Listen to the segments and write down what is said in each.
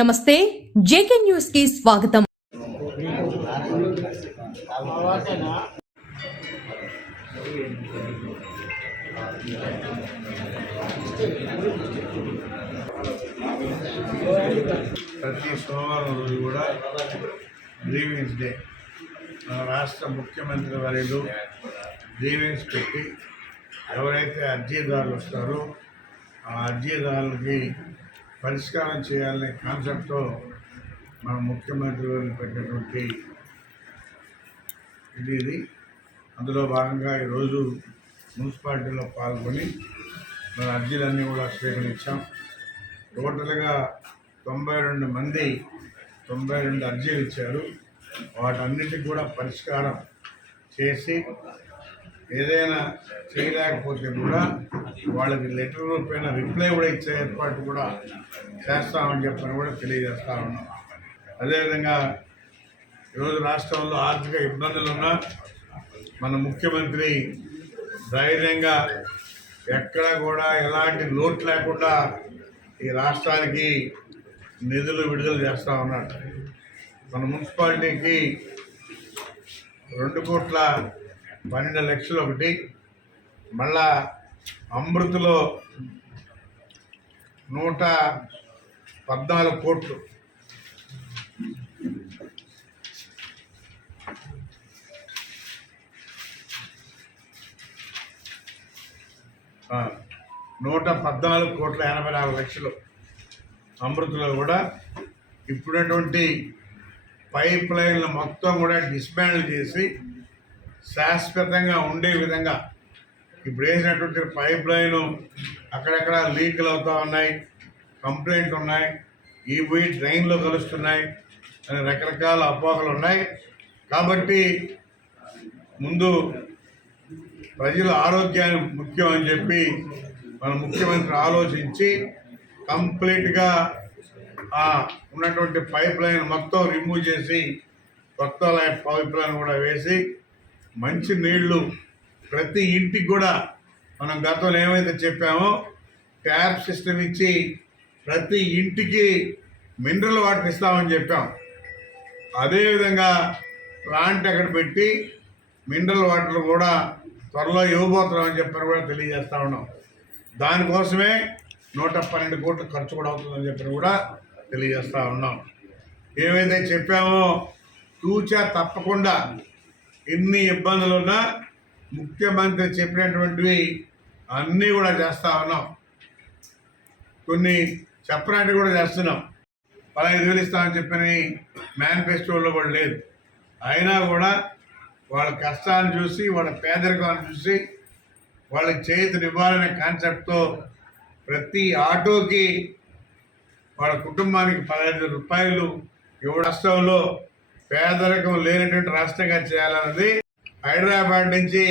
నమస్తే JK news కి స్వాగతం. ప్రతి సోమవారం రోజు కూడా గ్రీవెన్స్ డే రాష్ట్ర ముఖ్యమంత్రి వర్యులు గ్రీవెన్స్ పెట్టి ఎవరైతే అర్జీదారులు వస్తారో ఆ అర్జీదారులకి పరిష్కారం చేయాలనే కాన్సెప్ట్తో మన ముఖ్యమంత్రి వర్యులు పెట్టినటువంటి ఇది అందులో భాగంగా ఈరోజు మున్సిపాలిటీలో పాల్గొని మన అర్జీలన్నీ కూడా స్వీకరించాం. టోటల్గా 92 అర్జీలు ఇచ్చారు. వాటన్నిటికి కూడా పరిష్కారం చేసి ఏదైనా చేయలేకపోతే కూడా వాళ్ళకి లెటర్ రూపైన రిప్లై కూడా ఇచ్చే ఏర్పాటు కూడా చేస్తామని చెప్పని కూడా తెలియజేస్తా ఉన్నాం. అదేవిధంగా ఈరోజు రాష్ట్రంలో ఆర్థిక ఇబ్బందులున్నా మన ముఖ్యమంత్రి ధైర్యంగా ఎక్కడ కూడా ఎలాంటి లోటు లేకుండా ఈ రాష్ట్రానికి నిధులు విడుదల చేస్తూ ఉన్నాడు. మన మున్సిపాలిటీకి 2,12,00,000 ఒకటి, మళ్ళా అమృతలో 114 కోట్లు, ఆ 114,84,00,000 అమృతలో కూడా ఇప్పుడున్నటువంటి పైప్ లైన్లు మొత్తం కూడా డిస్మాండిల్ చేసి శాశ్వతంగా ఉండే విధంగా ఇప్పుడు వేసినటువంటి పైప్ లైన్ అక్కడక్కడ లీకులు అవుతూ ఉన్నాయి, కంప్లైంట్లు ఉన్నాయి, ఈ పోయి డ్రైన్లో కలుస్తున్నాయి అని రకరకాల అపోహలు ఉన్నాయి. కాబట్టి ముందు ప్రజల ఆరోగ్యాన్ని ముఖ్యం అని చెప్పి మన ముఖ్యమంత్రి ఆలోచించి కంప్లీట్గా ఉన్నటువంటి పైప్ లైన్ మొత్తం రిమూవ్ చేసి కొత్త పైప్ లైన్ కూడా వేసి మంచి నీళ్లు ప్రతి ఇంటికి కూడా మనం గతంలో ఏమైతే చెప్పామో ట్యాప్ సిస్టమ్ ఇచ్చి ప్రతి ఇంటికి మినరల్ వాటర్ ఇస్తామని చెప్పాం. అదేవిధంగా ప్లాంట్ అక్కడ పెట్టి మినరల్ వాటర్ కూడా త్వరలో ఇవ్వబోతున్నామని చెప్పని కూడా తెలియజేస్తా ఉన్నాం. దానికోసమే 112 కోట్లు ఖర్చు కూడా అవుతుందని చెప్పని కూడా తెలియజేస్తూ ఉన్నాం. ఏవైతే చెప్పామో తూచా తప్పకుండా ఎన్ని ఇబ్బందులున్నా ముఖ్యమంత్రి చెప్పినటువంటివి అన్నీ కూడా చేస్తూ ఉన్నాం. కొన్ని చెప్పడానికి కూడా చేస్తున్నాం. 15,000 ఇస్తామని చెప్పని మేనిఫెస్టోలో కూడా లేదు. అయినా కూడా వాళ్ళ కష్టాన్ని చూసి వాళ్ళ పేదరికాన్ని చూసి వాళ్ళకి చేతినివ్వాలనే కాన్సెప్ట్తో ప్రతి ఆటోకి వాళ్ళ కుటుంబానికి 15,000 రూపాయలు రాష్ట్రంలో పేదరికం లేనటువంటి రాష్ట్రంగా చేయాలన్నది హైదరాబాద్ నుంచి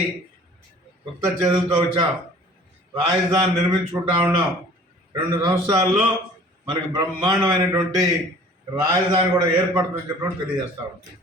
కొత్త చదువుతో వచ్చాం. రాజధాని నిర్మించుకుంటా ఉన్నాం. 2 సంవత్సరాల్లో మనకి బ్రహ్మాండమైనటువంటి రాజధాని కూడా ఏర్పడుతుందని చెప్పి తెలియజేస్తా ఉంటాం.